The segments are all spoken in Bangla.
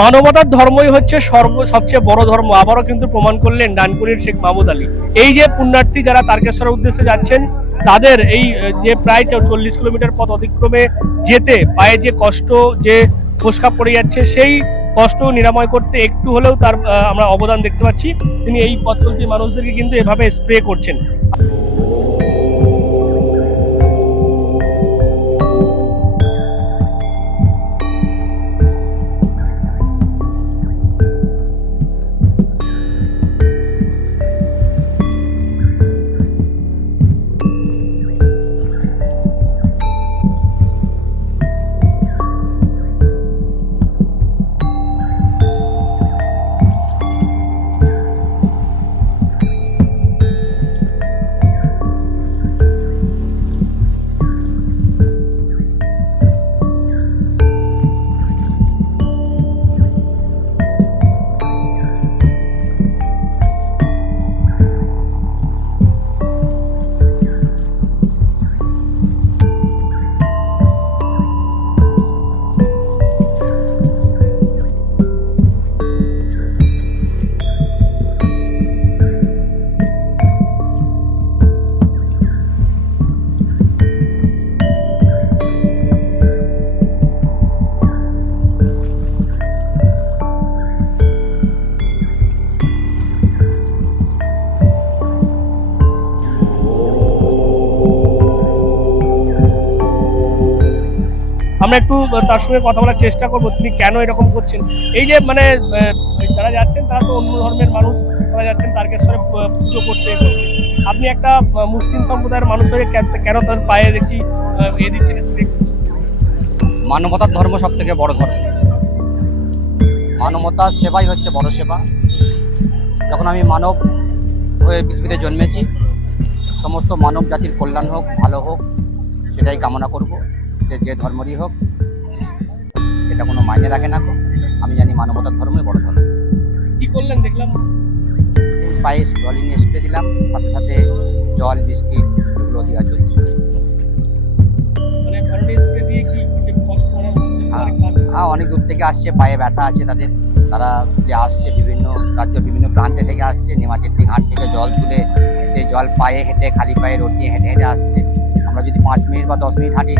মানবতার ধর্মই হচ্ছে সর্ব সবচেয়ে বড় ধর্ম। আবারও কিন্তু প্রমাণ করলেন ডানকুনির শেখ মাহমুদ আলী। এই যে পুণ্যার্থী যারা তারকেশ্বরের উদ্দেশ্যে যাচ্ছেন, তাদের এই যে প্রায় চল্লিশ কিলোমিটার পথ অতিক্রমে যেতে, পায়ে যে কষ্ট, যে ফোসকা পড়ে যাচ্ছে, সেই কষ্ট নিরাময় করতে একটু হলেও তার আমরা অবদান দেখতে পাচ্ছি। তিনি এই পথ চলতি মানুষদেরকে কিন্তু এভাবে স্প্রে করছেন। আমরা একটু তার সঙ্গে কথা বলার চেষ্টা করব, তিনি কেন এরকম করছেন? এই যে মানে যারা যাচ্ছেন, তারা তো অন্য ধর্মের মানুষ, তারা যাচ্ছেন তারকেশ্বরে পুজো করতে। আপনি একটা মুসলিম সম্প্রদায়ের মানুষ হয়ে কেন- তার পায়ে দেখছি এ দিচ্ছেন মানবতার ধর্ম সব থেকে বড় ধর্ম। মানবতার সেবাই হচ্ছে বড় সেবা। যখন আমি মানব হয়ে পৃথিবীতে জন্মেছি, সমস্ত মানব জাতির কল্যাণ হোক, ভালো হোক, সেটাই কামনা করব। সে যে ধর্মেরই হোক সেটা কোনো মাইনে রাখে না। আমি জানি মানবতার ধর্মই বড় ধর্ম। কি করলেন দেখলাম? পায়ে জল নিয়ে স্প্রে দিলাম সাথে সাথে জল বিস্কিট এগুলো দেওয়া চলছে। মানে হ্যাঁ। অনেক হ্যাঁ অনেক দূর থেকে আসছে পায়ে ব্যথা আছে তাদের। তারা যে আসছে বিভিন্ন রাজ্য বিভিন্ন প্রান্তে থেকে আসছে নেমাজেদ্দি ঘাট থেকে জল তুলে সেই জল পায়ে হেঁটে খালি পায়ে রোড নিয়ে হেঁটে হেঁটে আসছে। আমরা যদি পাঁচ মিনিট বা দশ মিনিট হাঁটি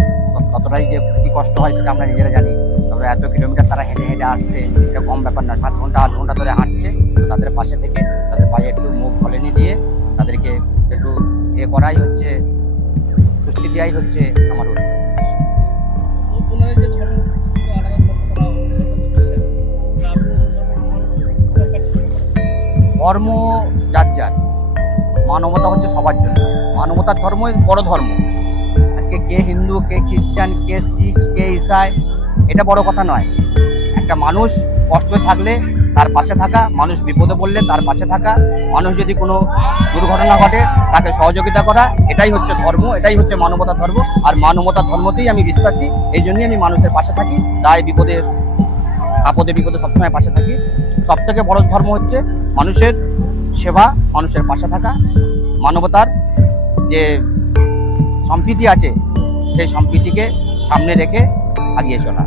ততটাই যে কি কষ্ট হয় সেটা আমরা নিজেরা জানি। তারপরে এত কিলোমিটার তারা হেঁটে হেঁটে আসছে, এটা কম ব্যাপার না সাত ঘণ্টা, আট ঘণ্টা ধরে হাঁটছে। তো তাদের পাশে থেকে তাদের পায়ে একটু মুখ ফলেনি দিয়ে তাদেরকে একটু এ করাই হচ্ছে সুস্থি দেওয়াই হচ্ছে আমার। ধর্ম যার যার। মানবতা হচ্ছে সবার জন্য। মানবতার ধর্মই বড় ধর্ম। আজকে কে হিন্দু, কে খ্রিস্টান, কে শিখ, কে ইসাই, এটা বড় কথা নয়। একটা মানুষ কষ্ট থাকলে তার পাশে থাকা, মানুষ বিপদে পড়লে তার পাশে থাকা, মানুষ যদি কোনো দুর্ঘটনা ঘটে, তাকে সহযোগিতা করা, এটাই হচ্ছে ধর্ম, এটাই হচ্ছে মানবতা ধর্ম। আর মানবতার ধর্মতেই আমি বিশ্বাসী, এই জন্যই আমি মানুষের পাশে থাকি দায় বিপদে, আপদে বিপদে সবসময় পাশে থাকি। সব থেকে বড় ধর্ম হচ্ছে মানুষের সেবা, মানুষের পাশে থাকা, মানবতার যে সম্প্রীতি আছে, সেই সম্প্রীতিকে সামনে রেখে আগিয়ে চলা।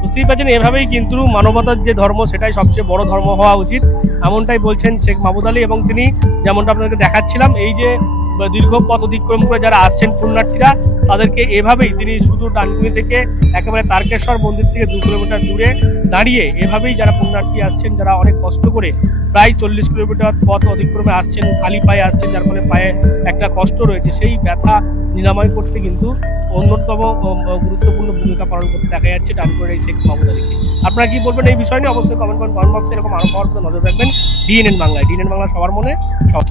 বুঝতেই পারছেন এভাবেই কিন্তু মানবতার যে ধর্ম, সেটাই সবচেয়ে বড় ধর্ম হওয়া উচিত। এমনটাই বলছেন শেখ মাহমুদ আলী এবং তিনি যেমনটা আপনাদেরকে দেখাচ্ছিলাম, এই যে দীর্ঘ পথ অতিক্রম করে যারা আসছেন পুণ্যার্থীরা, তাদেরকে এভাবেই তিনি শুধু ডানকুনি থেকে একেবারে তারকেশ্বর মন্দির থেকে দু কিলোমিটার দূরে দাঁড়িয়ে এভাবেই যারা পুণ্যার্থী আসছেন, যারা অনেক কষ্ট করে প্রায় চল্লিশ কিলোমিটার পথ অতিক্রমে আসছেন, খালি পায়ে আসছেন, যার ফলে পায়ে একটা কষ্ট রয়েছে, সেই ব্যথা নিরাময় করতে কিন্তু অন্যতম গুরুত্বপূর্ণ ভূমিকা পালন করতে দেখা যাচ্ছে ডানকুনির এই শেখ মাহমুদ আলীকে আপনারা কি বলবেন এই বিষয় নিয়ে? অবশ্যই কমেন্ট করেন কমেন্ট বক্সে এরকম আরও পাওয়ার নজর রাখবেন। ডিএনএন বাংলায় ডিএনএন বাংলা সবার মনে সব